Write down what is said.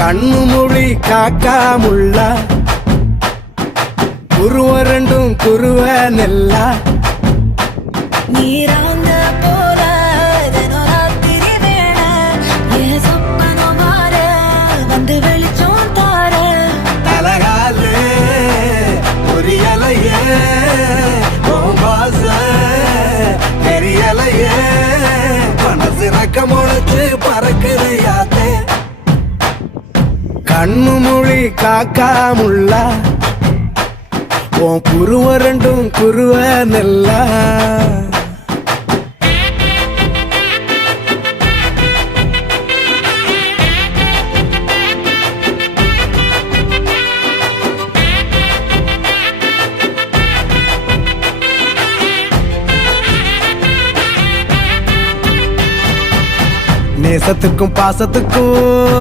கண்ணு மொழி காக்காமுள்ள குருவ ரெண்டும் குருவ நெல்லா நீராங்க போல தினராத்திரி வேண என் சொப்பனம் மாற வந்து வெளிச்சம் தார தலகாலே பொரியலையே பாச தெரியலையே மனசு ரக்க முளைச்சு பறக்குதையாத்தே கண்ணு மொழி காக்காமுள்ள உன் குருவ ரெண்டும் குருவ நெல்லா நேசத்துக்கும் பாசத்துக்கும்